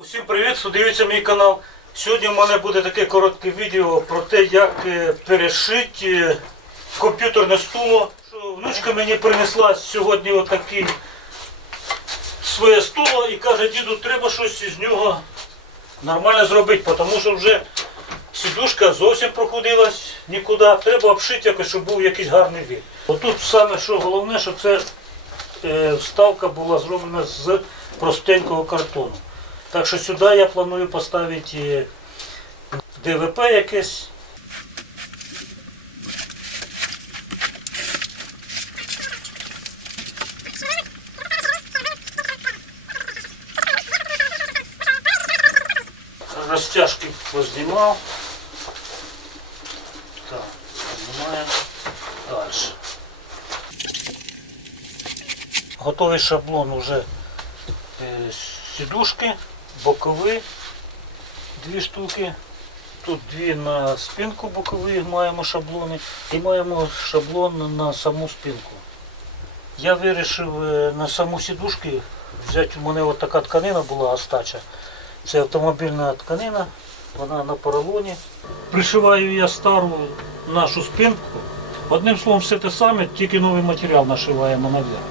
Усім привіт, хто дивиться мій канал. Сьогодні в мене буде таке коротке відео про те, як е, перешити е, комп'ютерне стуло. Внучка мені принесла сьогодні отакий своє стуло і каже, діду, треба щось із нього нормально зробити, тому що вже сідушка зовсім проходилась нікуди. Треба обшити якось, щоб був якийсь гарний вид. Отут саме що головне, що це е, вставка була зроблена з простенького картону. Так що сюди я планую поставити е, ДВП якесь. Розтяжки познімав. Так, знімаємо далі. Готовий шаблон вже е, сідушки, бокові, дві штуки. Тут дві на спинку бокові маємо шаблони і маємо шаблон на саму спинку. Я вирішив е, на саму сідушку взяти, у мене от така тканина була остача. Це автомобільна тканина, вона на поролоні. Пришиваю я стару нашу спинку. Одним словом, все те саме, тільки новий матеріал нашиваємо наверх.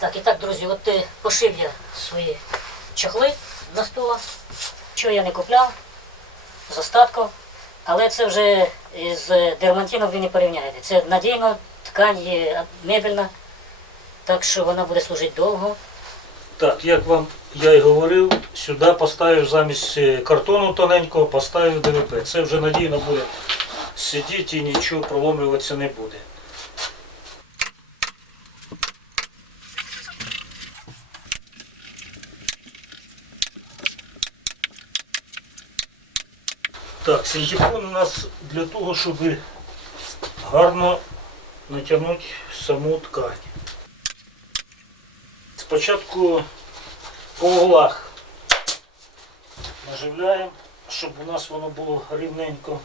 Так, і так, друзі, от е, пошив я свої чохли на стула. Чого я не купляв з остатком. Але це вже з дермантином ви не порівняєте. Це надійно, ткань є мебельна, так що вона буде служити довго. Так, як вам я й говорив, сюди поставив замість е, картону тоненького, поставив ДВП. Це вже надійно буде сидіти і нічого проломлюватися не буде. Так, синтепон у нас для того, щоб гарно натягнути саму ткань. Спочатку по углах наживляємо, щоб у нас воно було рівненько.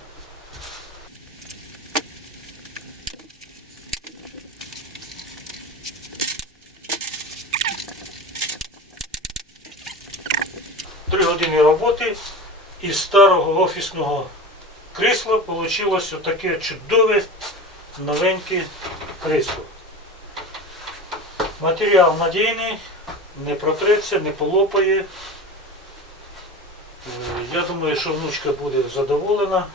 Три години роботи із старого офісного крісла вийшло таке чудове новеньке крісло. Матеріал надійний, не протреться, не полопає. Е, Я думаю, що внучка буде задоволена.